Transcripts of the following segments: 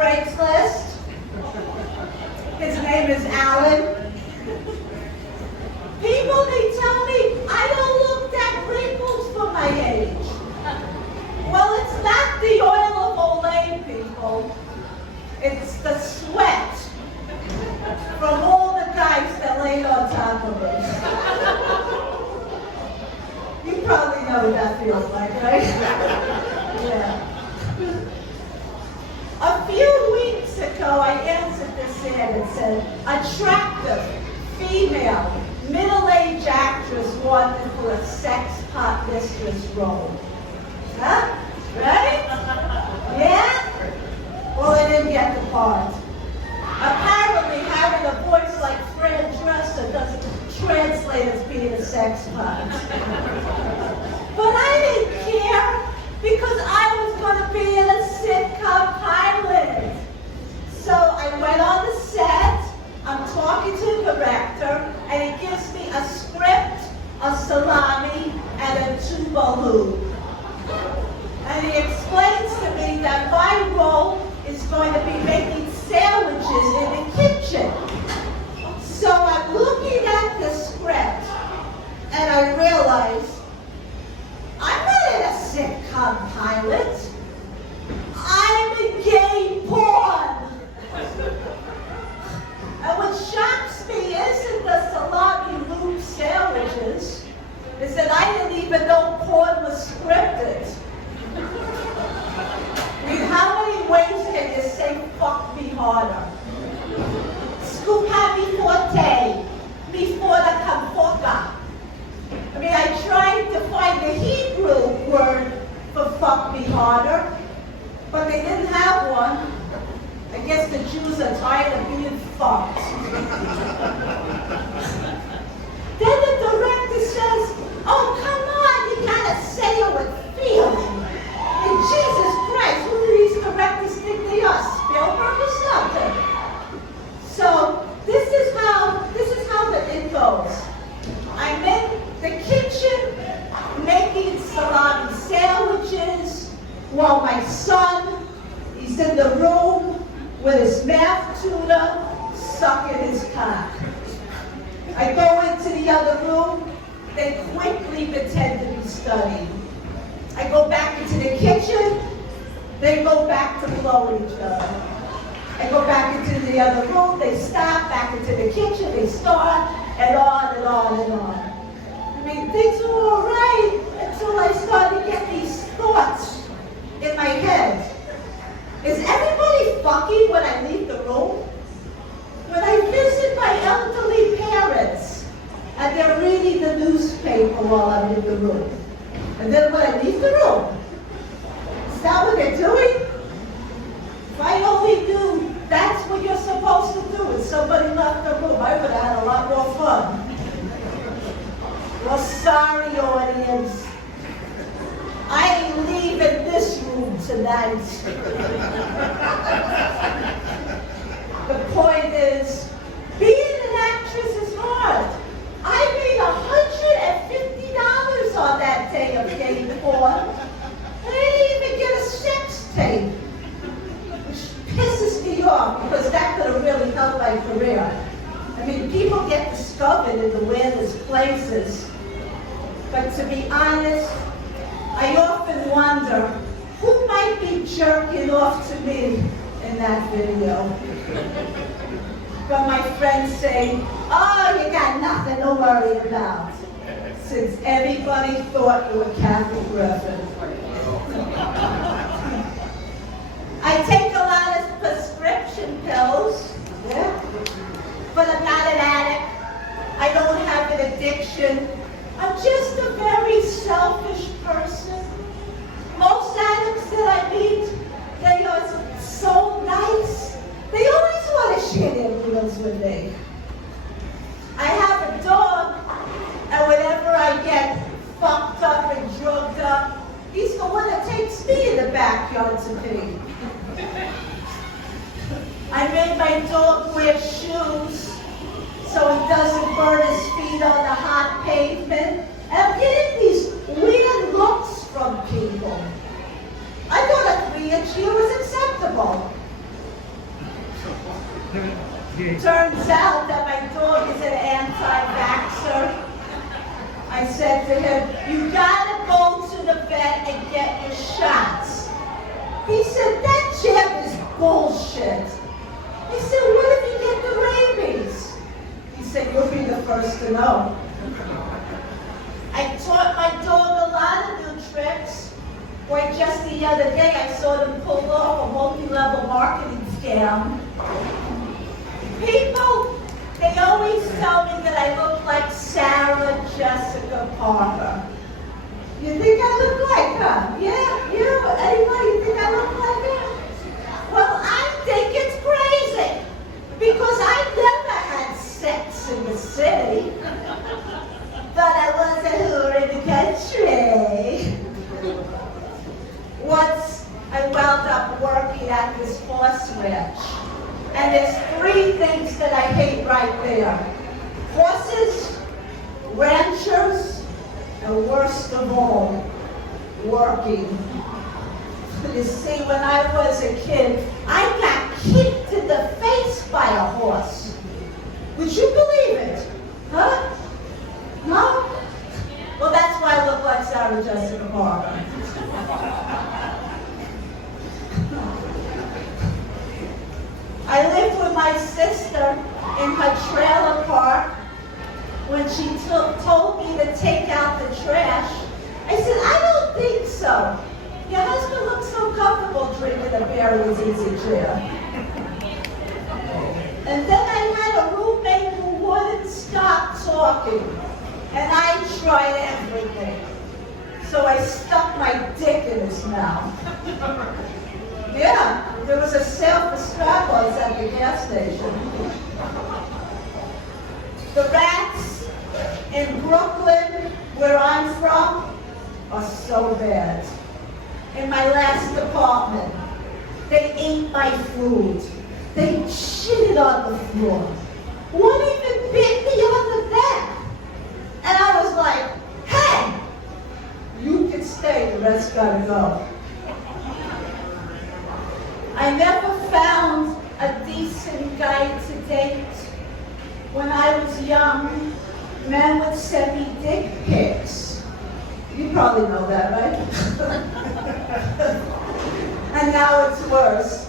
Craigslist. His name is Alan. People, they tell me I don't look that wrinkled for my age. Well, it's not the oil of Olay, people. It's the sweat from all the guys that laid on top of us. You probably know what that feels like, right? Yeah. A few weeks ago, I answered this ad. It said, attractive, female, middle-aged actress wanted for a sex pot mistress role. Huh? Right? Yeah? Well, I didn't get the part. Apparently, having a voice like Fran Dresser doesn't translate as being a sex pot. But I didn't care because I was going to be in a sitcom pilot. So I went on the set, I'm talking to the director, and he gives me a script, a salami, and a tubaloo. And he explains to me that my role is going to be making sandwiches in the kitchen. So I'm looking at the script, and I realize I'm not in a sitcom pilot. I'm in gay porn. And what shocks me isn't the salami lube sandwiches, is that I didn't even know porn was scripted. I mean, how many ways can you say fuck me harder? Scupa mi forte, mi fora campoca. I mean, I tried to find the Hebrew word for fuck me harder, but they didn't have one. I guess the Jews are tired of being fucked. Then the director says, oh, come on, you gotta say it with feeling. And Jesus Christ, who do these directors think they are? Spielberg or something? So this is how it goes. I'm in the kitchen making salami sandwiches while my son, he's in the room with his math tutor sucking his cock. I go into the other room, they quickly pretend to be studying. I go back into the kitchen, they go back to blowing each other. I go back into the other room, they stop, back into the kitchen, they start, and on and on and on. I mean, things were all right until I started to get these thoughts in my head. Is everybody fucking when I leave the room? When I visit my elderly parents, and they're reading the newspaper while I'm in the room. And then when I leave the room, is that what they're doing? If I only knew that's what you're supposed to do and somebody left the room, I would have had a lot more fun. Well, sorry, audience. I ain't leaving this room tonight. The point is, being an actress is hard. I made $150 on that day of gay porn. I didn't even get a sex tape, which pisses me off because that could have really helped my career. I mean, people get discovered in the weirdest places. But to be honest, I often wonder who might be jerking off to me in that video. But my friends say, oh, you got nothing to worry about, since everybody thought you were Kathy Griffin. I take a lot of prescription pills, yeah, but I'm not an addict. I don't have an addiction. I'm just a very selfish person. Most addicts that I meet, they are so nice. They always want to share their meals with me. I have a dog, and whenever I get fucked up and drugged up, he's the one that takes me in the backyard to pee. I made my dog wear shoes so he doesn't burn his feet on the hot pavement. And I'm getting these weird looks from people. I thought a 3-inch heel was acceptable. out that my dog is an anti-vaxxer, I said to him, you gotta go to the vet and get your shots. He said, that jab is bullshit. I said, what if you get the rabies? He said, you'll be the first to know. I taught my dog a lot of new tricks. Like just the other day, I saw them pull off a multi-level marketing scam. People, they always tell me that I look like Sarah Jessica Parker. You think I look like her? Yeah, you? Anybody think I look like her? Well, I think it's crazy because I never had sex in the city, but I was a whore in the country. Once I wound up working at this horse ranch, and there's 3 things that I hate right there: horses, ranchers, and worst of all, working. You see, when I was a kid, I got kicked in the face by a horse. Would you believe it? Huh? No? Well, that's why I look like Sarah Jessica Parker. I lived with my sister in her trailer park. When she told me to take out the trash, I said, I don't think so. Your husband looks so comfortable drinking a beer in his easy chair. And then I had a roommate who wouldn't stop talking. And I tried everything. So I stuck my dick in his mouth. Yeah, there was a sale for Scrabbles at the gas station. The rats in Brooklyn, where I'm from, are so bad. In my last apartment, they ate my food. They shitted on the floor. One even bit me on the back. And I was like, hey, you can stay, the rest gotta go. I never found a decent guy to date. When I was young, men would send me dick pics. You probably know that, right? And now it's worse.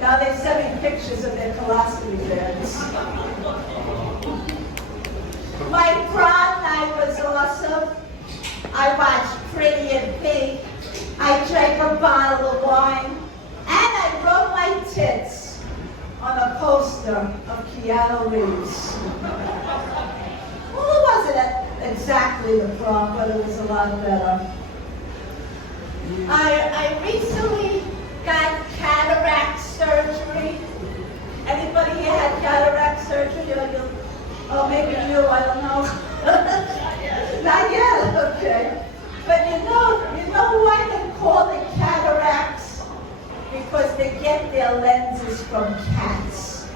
Now they send me pictures of their colostomy bags. My prom night was awesome. I watched Pretty in Pink. I drank a bottle of wine. And I wrote my tits on a poster of Keanu Reeves. Well, it wasn't exactly the prom, but it was a lot better. I recently got cataract surgery. Anybody here had cataract surgery? Oh, maybe you, I don't know. Not yet, okay. But you know why they call it cataracts? Because they get their lenses from cats.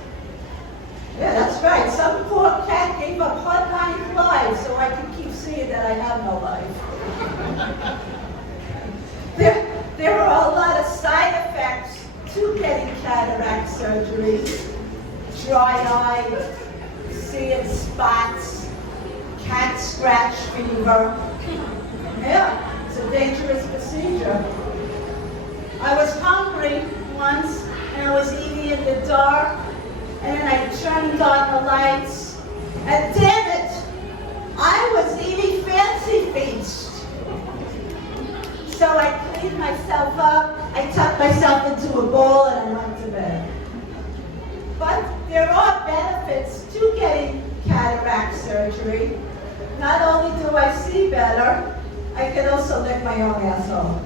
Yeah, that's right. Some poor cat gave up her 9 lives so I can keep seeing that I have no life. There are a lot of side effects to getting cataract surgery. Dry eye, seeing spots, cat scratch fever. Yeah, it's a dangerous procedure. I was hungry once, and I was eating in the dark, and then I turned on the lights, and damn it, I was eating Fancy Feast. So I cleaned myself up, I tucked myself into a bowl, and I went to bed. But there are benefits to getting cataract surgery. Not only do I see better, I can also lick my own asshole.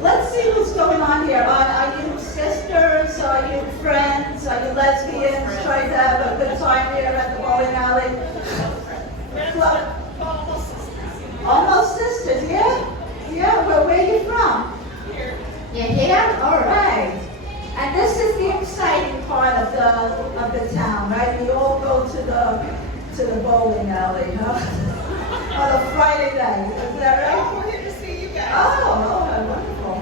Let's see what's going on here. Are you sisters? Are you friends? Are you lesbians? Trying to have a good time here at the bowling alley? Almost sisters. Almost sisters, yeah? Yeah, where are you from? Here. You're here? All right. And this is the exciting part of the town, right? We all go to the bowling alley, huh? On a Friday night, is that right? Oh, we're here to see you guys. Oh, wonderful.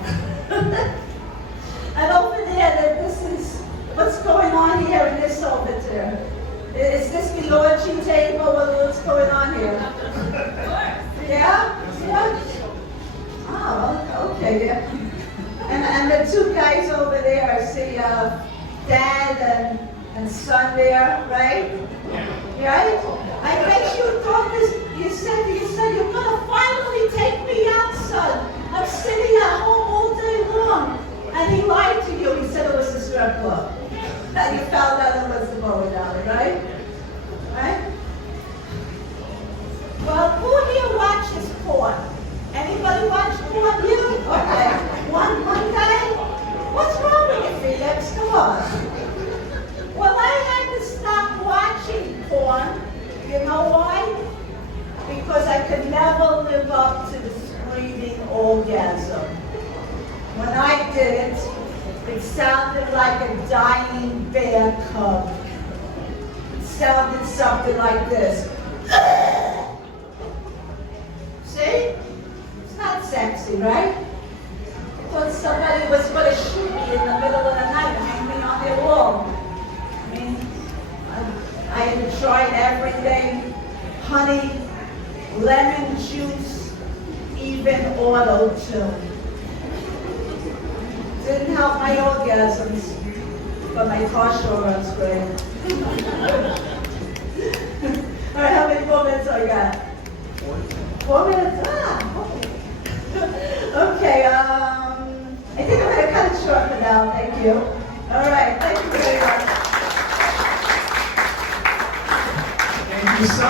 And over there, this is what's going on here in this over there. Is this the orgy table? What's going on here? Yeah? Yeah? Oh, okay, yeah. And the two guys over there, I see dad and son there, right? Right? I bet you thought this, you said you're gonna finally take me out, son. I'm sitting at home all day long. And he lied to you, he said it was a strip club. And you found out it was the bowling alley, right? Right? Well, who here watches porn? Anybody watch porn? You? Okay. One guy? What's wrong with you, Felix? Come on. Well, I had to stop watching porn. You know why? Because I could never live up to the screaming orgasm. When I did it, it sounded like a dying bear cub. It sounded something like this. See? It's not sexy, right? I thought somebody was going to shoot me in the middle of the night and hang me on their wall. I mean, I had tried everything. Honey, lemon juice, even auto-tune. Didn't help my orgasms, but my car sure runs great. All right, how many more minutes I got? 4 minutes? Okay. Okay, I think I'm going to cut it short for now. Thank you. All right, thank you very much. Thank you so